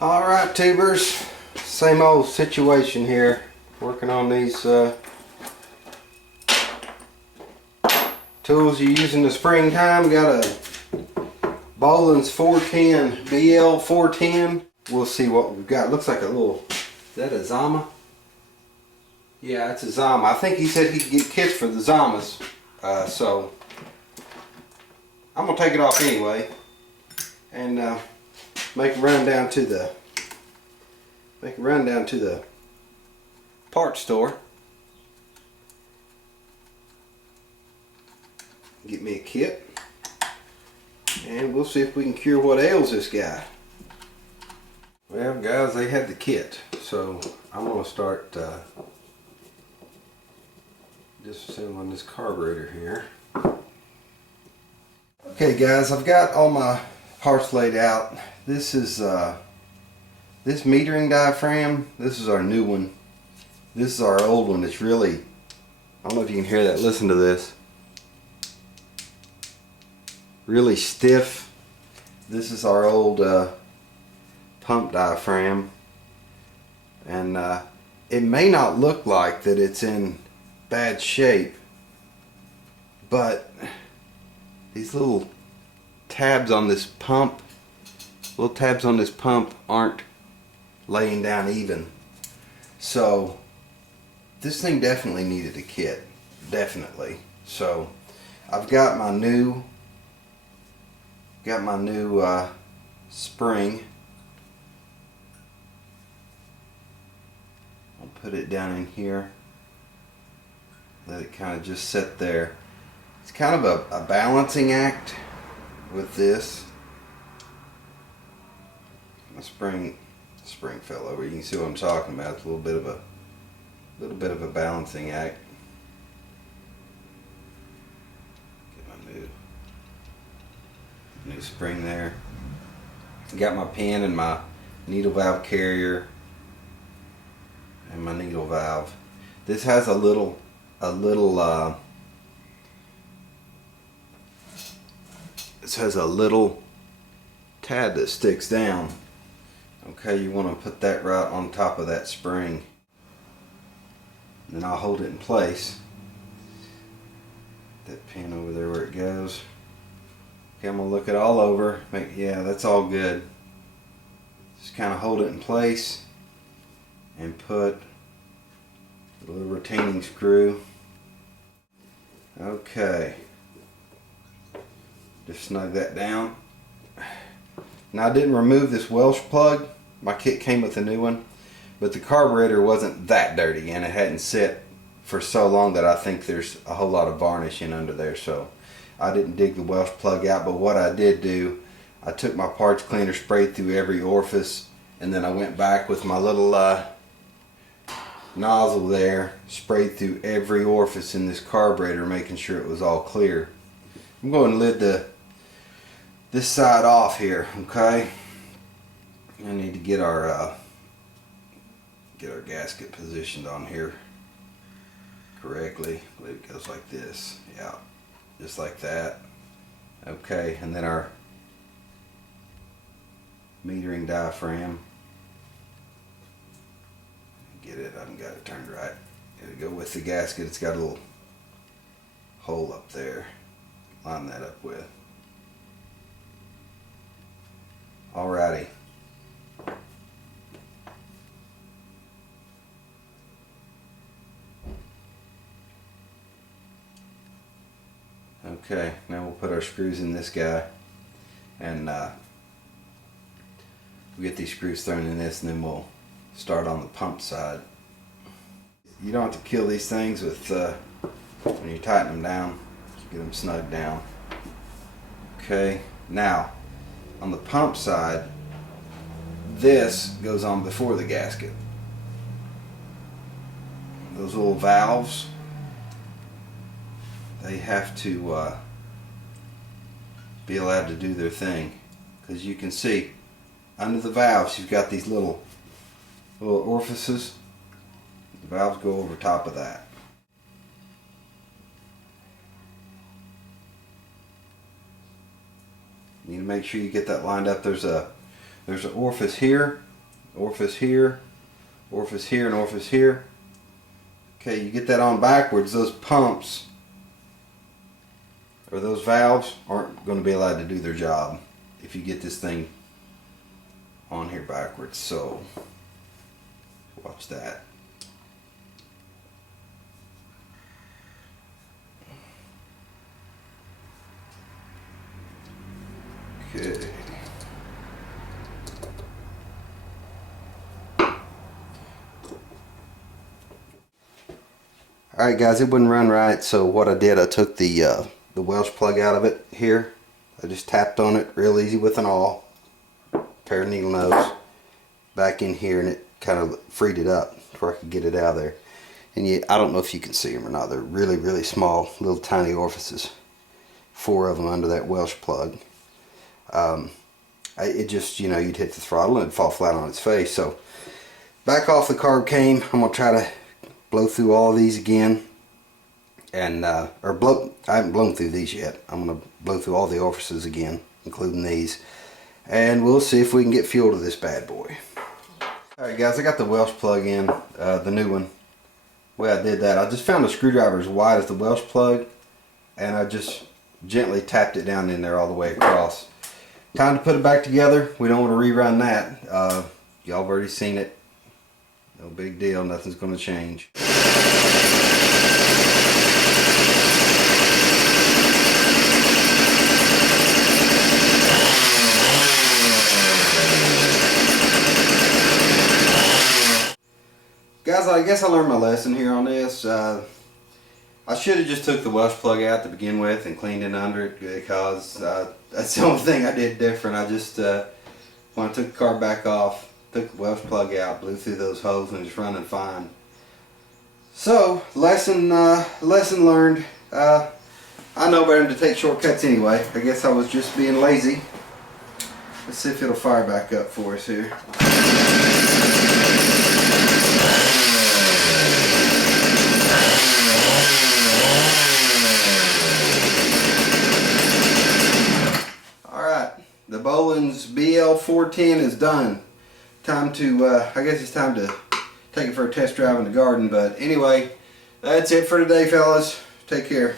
Alright tubers, same old situation here, working on these tools you use in the springtime. Got a Bolens 410 BL410. We'll see what we've got. Looks like a little, is that a Zama? Yeah, it's a Zama. I think he said he could get kits for the Zamas, so I'm gonna take it off anyway and make a run down to the parts store. Get me a kit and we'll see if we can cure what ails this guy. Well guys, they had the kit, so I'm gonna start disassembling this carburetor here. Okay guys, I've got all my parts laid out. This is this metering diaphragm. This is our new one. This is our old one. It's really, I don't know if you can hear that. Listen to this. Really stiff. This is our old pump diaphragm, and it may not look like that it's in bad shape, but these little tabs on this pump aren't laying down even. So this thing definitely needed a kit, definitely. So I've got my new spring. I'll put it down in here, let it kind of just sit there. It's kind of a balancing act with this. My spring fell over. You can see what I'm talking about. It's a little bit of a balancing act. Get my new spring there. Got my pin and my needle valve carrier and my needle valve. This has a little tab that sticks down. Okay, you want to put that right on top of that spring. Then I'll hold it in place. That pin over there where it goes. Okay, I'm going to look it all over. Yeah, that's all good. Just kind of hold it in place and put a little retaining screw. Okay. Just snug that down. Now I didn't remove this Welsh plug. My kit came with a new one, but the carburetor wasn't that dirty and it hadn't sit for so long that I think there's a whole lot of varnish in under there, so I didn't dig the Welsh plug out. But what I did do, I took my parts cleaner, sprayed through every orifice, and then I went back with my little nozzle there, sprayed through every orifice in this carburetor, making sure it was all clear. I'm going to lid this side off here, okay? I need to get our gasket positioned on here correctly. I believe it goes like this. Yeah, just like that. Okay, and then our metering diaphragm. Get it? I haven't got it turned right. It'll go with the gasket. It's got a little hole up there. Line that up with. Alrighty. Okay, now we'll put our screws in this guy, and we'll get these screws thrown in this, and then we'll start on the pump side. You don't have to kill these things with when you tighten them down. Just get them snug down. Okay, now on the pump side, this goes on before the gasket. Those little valves, they have to be allowed to do their thing, because you can see under the valves you've got these little orifices. The valves go over top of that. You need to make sure you get that lined up. There's an orifice here orifice here, orifice here, and orifice here. Okay, you get that on backwards, those pumps or those valves aren't going to be allowed to do their job if you get this thing on here backwards. So watch that. Okay. Alright guys, it wouldn't run right, so what I did, I took the Welsh plug out of it here. I just tapped on it real easy with an awl, pair of needle nose, back in here, and it kind of freed it up before I could get it out of there. And I don't know if you can see them or not. They're really, really small, little tiny orifices. 4 of them under that Welsh plug. It just, you know, you'd hit the throttle and it'd fall flat on its face. So back off the carb came. I'm gonna try to blow through all of these again, and I haven't blown through these yet. I'm gonna blow through all the orifices again, including these, and we'll see if we can get fuel to this bad boy. Alright guys, I got the Welsh plug in, the new one. The way I did that, I just found a screwdriver as wide as the Welsh plug, and I just gently tapped it down in there all the way across. Time to put it back together. We don't want to rerun that. Y'all have already seen it. No big deal, nothing's going to change. Guys, I guess I learned my lesson here on this. I should have just took the Welsh plug out to begin with and cleaned it under it, because that's the only thing I did different. I just, when I took the car back off, took the Welsh plug out, blew through those holes, and it's running fine. So, lesson learned. I know better than to take shortcuts anyway. I guess I was just being lazy. Let's see if it'll fire back up for us here. Alright, the Bolens BL410 is done. Time to, I guess it's time to take it for a test drive in the garden. But anyway, that's it for today, fellas. Take care.